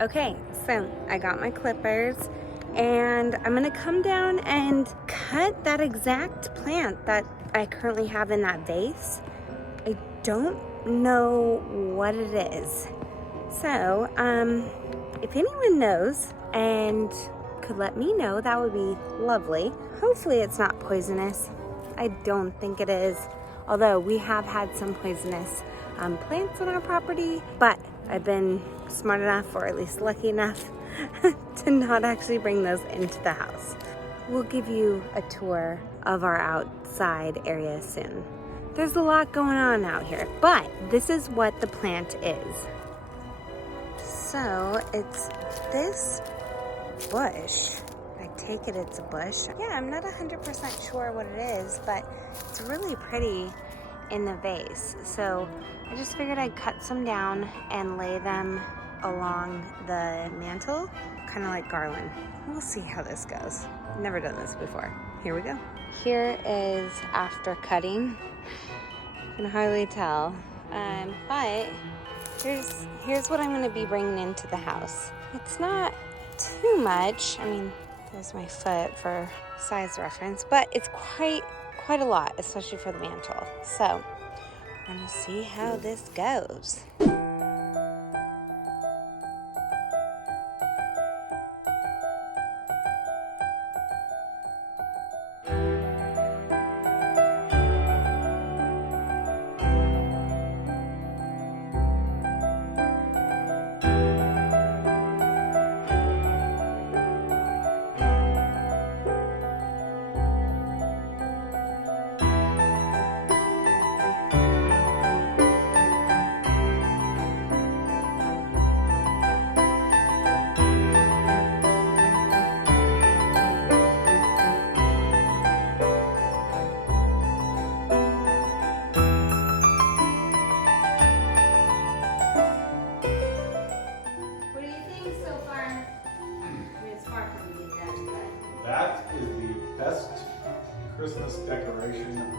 Okay, so I got my clippers and I'm gonna come down and cut that exact plant that I currently have in that vase. I don't know what it is. So, if anyone knows and could let me know, that would be lovely. Hopefully it's not poisonous. I don't think it is, although we have had some poisonous plants on our property, but I've been smart enough, or at least lucky enough, to not actually bring those into the house. We'll give you a tour of our outside area soon. There's a lot going on out here, but this is what the plant is. So it's this bush. I take it it's a bush. Yeah, I'm not 100% sure what it is, but it's really pretty in the vase. So I just figured I'd cut some down and lay them along the mantle, kind of like garland. We'll see how this goes. Never done this before. Here we go. Here is after cutting. You can hardly tell, but here's what I'm going to be bringing into the house. It's not too much. I mean, there's my foot for size reference, but it's quite a lot, especially for the mantle. So we're going to see how this goes. That is the best Christmas decoration that